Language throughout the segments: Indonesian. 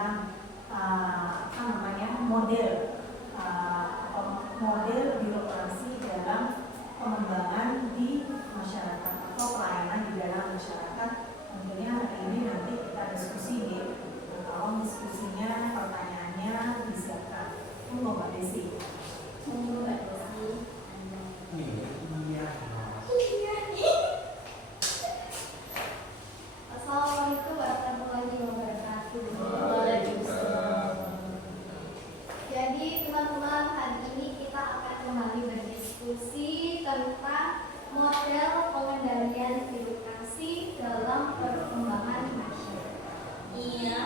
tentang apa namanya model birokrasi dalam pengembangan di masyarakat atau pelayanan di dalam masyarakat. Tentunya hari ini nanti kita diskusi ya. Kalau diskusinya pertanyaannya disiapkan. Monggo Mbak Desi. Monggo Mbak Desi. Assalamualaikum warahmatullahi wabarakatuh. Jadi teman-teman, hari ini kita akan kembali berdiskusi tentang model pengendalian birokrasi dalam perkembangan masyarakat. Iya,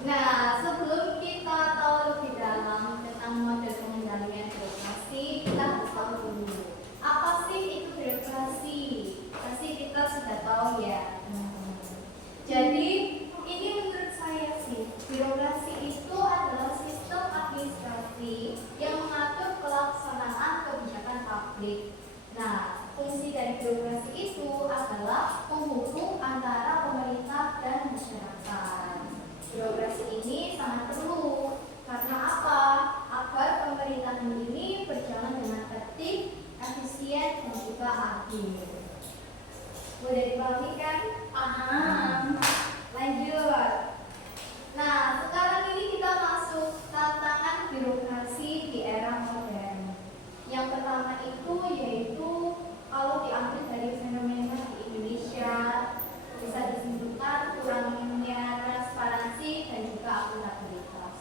Nah, sebelum kita tahu lebih dalam tentang model pengendalian birokrasi, kita harus tahu dulu apa sih itu birokrasi. Pasti kita sudah tahu ya. Jadi ini menurut saya sih, birokrasi itu adalah sistem administrasi yang mengatur pelaksanaan kebijakan publik. Nah, fungsi dari birokrasi itu adalah penghubung antara pemerintah dan masyarakat. Birokrasi ini sangat perlu karena apa? Agar pemerintahan ini berjalan dengan tertib, efisien, dan juga adil. Mudah dipahami kan? Paham. Lanjut. Nah, sekarang ini kita masuk tantangan birokrasi di era modern. Yang pertama itu yaitu kalau diambil dari fenomena di Indonesia, bisa disebutkan kurangnya transparansi dan juga akuntabilitas.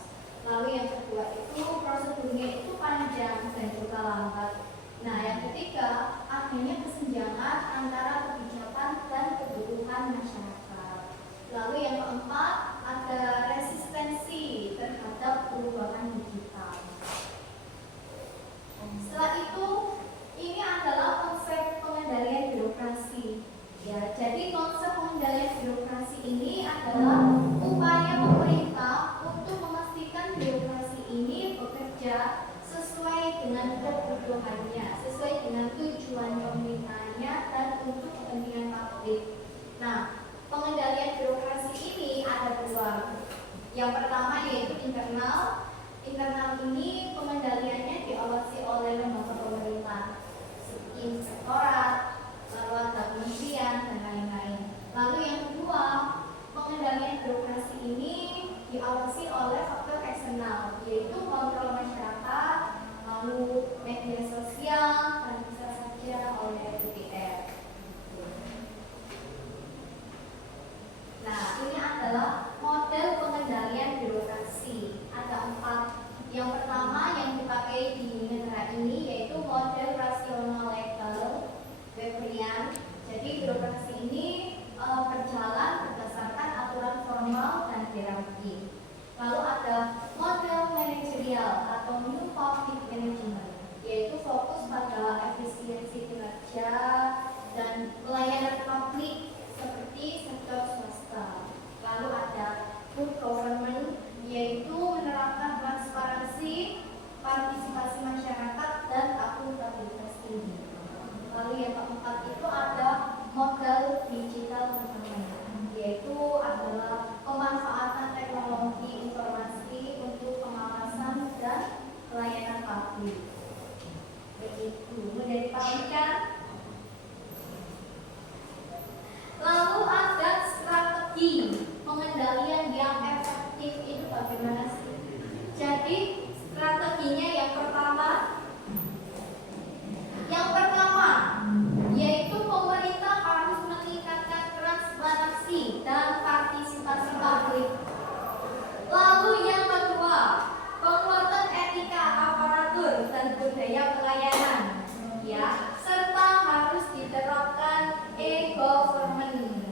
Lalu yang kedua itu prosedurnya itu panjang dan juga lambat. Nah, yang ketiga adanya kesenjangan antara kebijakan dan kebutuhan masyarakat. Lalu yang keempat ada resistensi terhadap perubahan digital. Setelah itu ini adalah konsep pengendalian birokrasi. Ya, jadi konsep pengendalian birokrasi ini adalah upaya pemerintah untuk memastikan birokrasi ini bekerja sesuai dengan kebutuhannya, sesuai dengan tujuan pemerintahannya dan untuk kepentingan publik. Nah, pengendalian birokrasi ini ada dua. Yang pertama yaitu internal. Internal ini pengendaliannya diawasi oleh lembaga pemerintah, inspektorat, lalu ada kementerian dan lain-lain. Lalu yang kedua, pengendalian birokrasi ini diawasi oleh faktor eksternal, yaitu kontrol masyarakat, lalu media sosial, dan bisa saja oleh DPR. Nah, ini adalah model pengendalian birokrasi. Ada 4. Yang pertama yang dipakai di negara ini yaitu model rasional legal Weberian. Jadi birokrasi ini berjalan berdasarkan aturan formal dan hierarki. Lalu ada model manajerial atau new public management, yaitu fokus pada efisiensi kinerja dan pelayanan publik seperti sektor swasta. Lalu ada good government, yaitu menerapkan transparansi, partisipasi masyarakat dan akuntabilitas tinggi. Lalu yang keempat itu ada model digital government, yaitu adalah pemanfaatan teknologi informasi untuk pengawasan dan pelayanan publik. Begitu, mudah dipahami kan? Lalu ada strategi pengendalian yang efektif itu bagaimana sih? Jadi strateginya yang pertama yaitu pemerintah harus meningkatkan transparansi dan partisipasi publik. Lalu yang kedua, penguatan etika aparatur dan budaya pelayanan, ya, serta harus diterapkan e-government.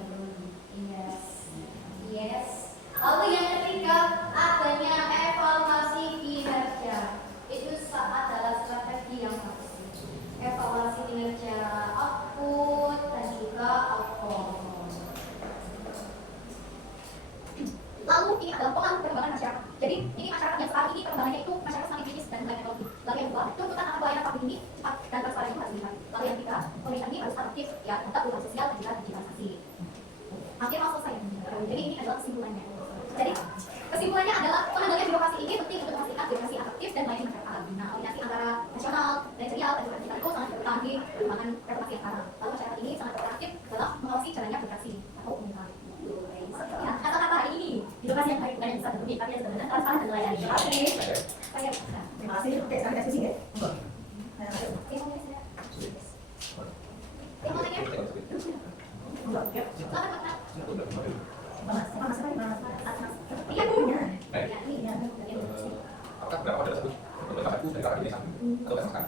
Yes. Lalu yang ketiga, adanya evaluasi kinerja. Itu adalah strategi yang harus. Evaluasi kinerja output dan juga outcome. Lalu ini adalah pengaruh perkembangan masyarakat. Jadi ini masyarakat yang sekarang ini perkembangannya itu masyarakat semakin kritis dan mulai teknologi. Lalu yang kedua, tuntutan akan pelayanan publik ini cepat dan transparan itu harus dilihat. Lalu yang ketiga, pemerintah ini harus aktif ya untuk perubahan sosial dan juga digitalisasi. hampir mau selesai. Jadi ini adalah kesimpulannya. Jadi kesimpulannya adalah pengendalian birokrasi ini penting untuk memastikan birokrasi efektif dan melayani masyarakat. Nah, koordinasi antara nasional, teritorial, dan juga digital itu sangat diperlukan di perkembangan birokrasi yang sekarang. Lalu masyarakat ini sangat kooperatif dalam mengawasi jalannya birokrasi atau pemerintahan. Ya, kata-kata hari ini birokrasi yang baik bukan yang bisa terlebih, tapi yang sebenarnya transparan dan melayani. Terima kasih. Terima kasih. Oke, sekarang kita diskusi ya. Apakah berapa ada satu satu dari kakak ini satu atau sama sekali?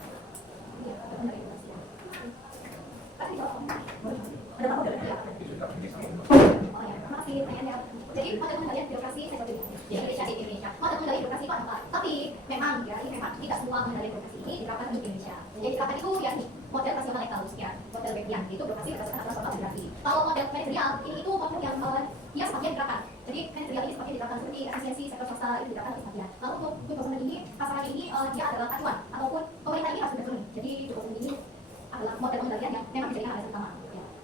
Ada apa? Itu sudah ini satu. Jadi model pengendalian birokrasi seperti di Indonesia. Model pengendalian birokrasi itu ada, tapi memang ya ini memang tidak semua pengendalian birokrasi ini diterapkan di Indonesia. Jadi diterapkan itu ya model nasional etalus ya, model bagian itu birokrasi berdasarkan aturan soal birokrasi. Kalau model manajerial ini itu model yang dia sebagian diterapkan. Jadi manajerial ini sebagian diterapkan seperti efisiensi sektor swasta itu diterapkan sebagian. Lalu untuk kebijakan ini pasarannya ini dia adalah acuan ataupun pemerintah ini harus bergerak. Jadi kebijakan ini adalah model pengendalian yang memang dijadikan alasan utama.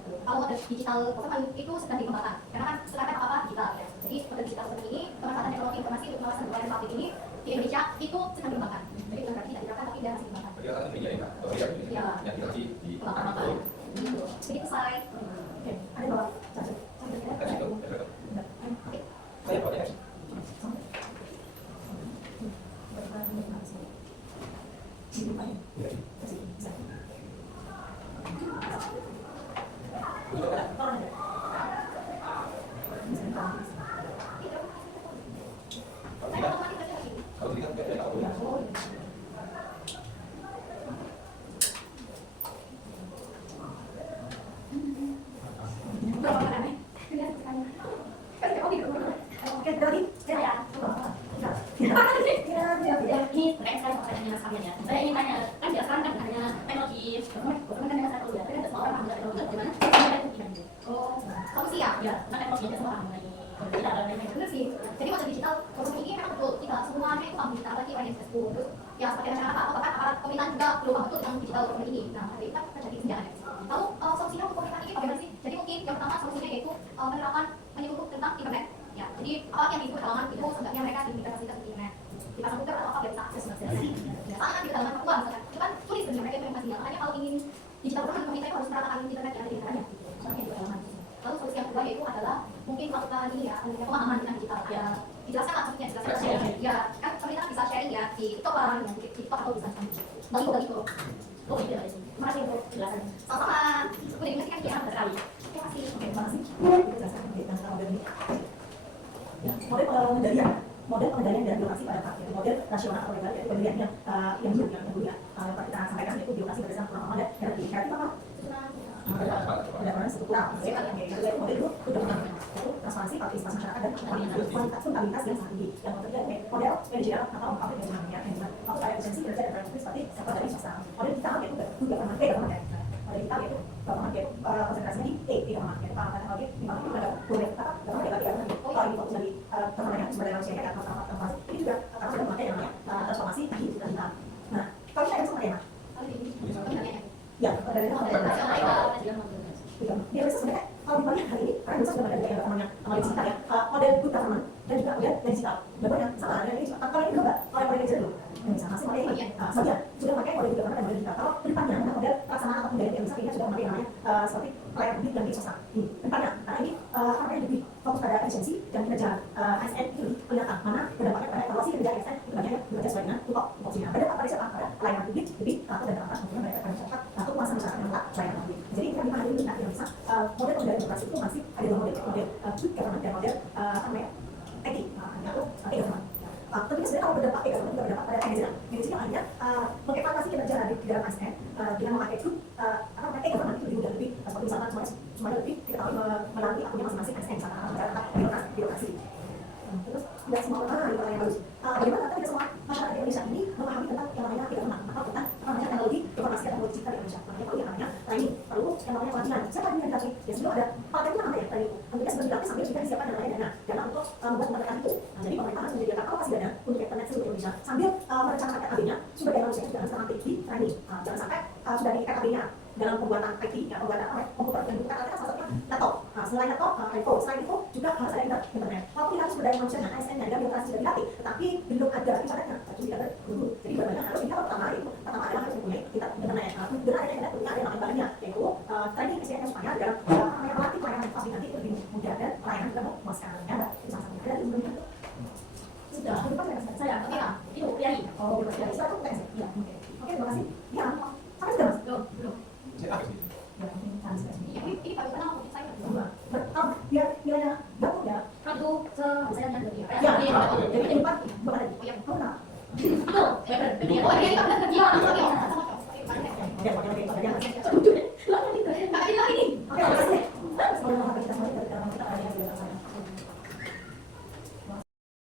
Kalau model digital government itu sedang dikembangkan karena kan sekarang apa digital ya. Jadi model digital seperti ini pemanfaatan teknologi informasi untuk pengawasan pelayanan publik ini di Indonesia itu sedang dikembangkan. Jadi bukan berarti tidak diterapkan tapi dia masih dikembangkan. Berarti kan media ini kan, media yang kita di Kembangkan. Jadi selesai. Oke, ada bawa. kasih itu. Saya pakai kasih. Kalau tidak nggak ada apa. Oke, berarti Ini terkait sekali sama pertanyaan sekalian ya. Saya ingin tanya, kan jelas kan hanya teknologi, government kan masalah dulu ya. Tapi kan semua orang mengenai teknologi, gimana? Saya itu gimana? Oh, solusi ya? Ya, karena teknologi itu semua orang mengenai. Kalau tidak ada yang Benar sih. Jadi model digital government ini memang betul tidak semuanya itu paham digital lagi orang yang Facebook. Terus ya seperti masyarakat atau bahkan aparat pemerintahan juga belum paham betul tentang digital government ini. Nah, tapi kan terjadi kesenjangan. Lalu solusinya untuk pemerintahan ini bagaimana sih? Jadi mungkin yang pertama solusinya yaitu menerapkan menyeluruh tentang internet. Ya, jadi apa yang disebut halaman itu sebenarnya mereka diberikan fasilitas seperti internet. Dipasang komputer atau apa biar bisa akses akses. Ya, soalnya kan di dalam Papua misalkan, itu kan sulit sebenarnya mereka implementasi. Makanya kalau ingin digital government pemerintah itu harus meratakan internet yang ada di negaranya. Soalnya di halaman. Lalu solusi yang kedua yaitu adalah mungkin melakukan ini ya, pemahaman tentang digital. Ya, dijelaskan lah maksudnya, dijelaskan. Ya, kan pemerintah bisa sharing ya di TikTok lah, di TikTok atau bisa bagi-bagi. Oh, iya, iya. Terima kasih untuk penjelasannya. Sama-sama. Udah dikasihkan ya, sekali. Terima kasih. Oke, terima kasih. Model pengendalian, model pengendalian dan birokrasi pada saat itu model nasional atau legal yaitu pengendalian yang dulu ya. Yang kita sampaikan yaitu birokrasi berdasarkan pengalaman dan kreatif apa? Pendapatan struktural. Yaitu model itu itu transparansi, partisipasi masyarakat dan kualitas yang sangat tinggi. Yang ketiga model manajerial atau public management. Aku ada efisiensi kerja dan produktif seperti sektor dari swasta. Model kita yaitu government ya. Model kita yaitu government yaitu konsentrasinya di government yaitu teknologi di mana kita boleh apa government kalau ini fokus dari teman-teman sumber daya manusia ya transformasi ini juga karena sudah memakai yang namanya transformasi digital. Nah, kalau kita ada sama tema ya dari dia bisa sebenarnya kalau dibalik hari ini karena bisa sudah ada yang namanya digital ya model good government dan juga model digital dua-duanya sama ada ini kalau ini enggak kalau yang model digital dulu misalnya masih model ini sebagian sudah memakai model good government dan model digital kalau kedepannya model pelaksanaan atau model yang bisa ini sudah memakai namanya seperti pelayanan publik dan di swasta kedepannya karena ini namanya lebih fokus pada efisiensi dan kinerja ASN itu lebih kelihatan mana berdampak pada evaluasi kinerja ASN itu bagiannya bekerja sesuai dengan tupoksinya berdampak pada siapa pada pelayanan publik lebih dan dapat hubungan mereka pada masyarakat atau kuasa masyarakat yang tak pelayanan publik jadi kita hari ini tidak bisa model pengendalian birokrasi itu masih ada dua model good government dan model IT yaitu government. Tentunya sebenarnya kalau berdampak government juga berdampak pada manajemen hanya mengevaluasi kinerja di dalam ASN dengan memakai good government itu juga lebih seperti misalkan semuanya lebih diketahui melalui akunnya masing-masing ASN misalkan mencatat birokrasi. Terus tidak semua orang yang bagus. Bagaimana tidak semua masyarakat Indonesia ini memahami tentang yang namanya government atau tentang teknologi informasi dan teknologi digital di Indonesia. Makanya perlu yang namanya training, perlu yang namanya pelatihan. Siapa yang dilatih? Ya sebelum ada patennya namanya ya training. Tentunya sebelum dilatih sambil juga disiapkan yang namanya dana untuk membuat pembatasan itu. Nah, jadi pemerintah harus menyediakan alokasi dana untuk internet seluruh Indonesia sambil merencanakan RKB-nya sumber daya manusia jangan sampai di training. Jangan sampai sudah di RKB-nya dalam pembuatan IT, ya, pembuatan komputer yang dibutuhkan alatnya salah satunya laptop. selain laptop, handphone, selain itu juga harus ada internet. Walaupun kita harus sumber daya manusia, ASN-nya dan birokrasi sudah dilatih, tetapi belum ada internetnya, tidak ada guru. Jadi bagaimana harus kita pertama adalah harus mempunyai internet. Benar ada internet, tentunya ada yang lain bahannya, yaitu training SDM supaya dalam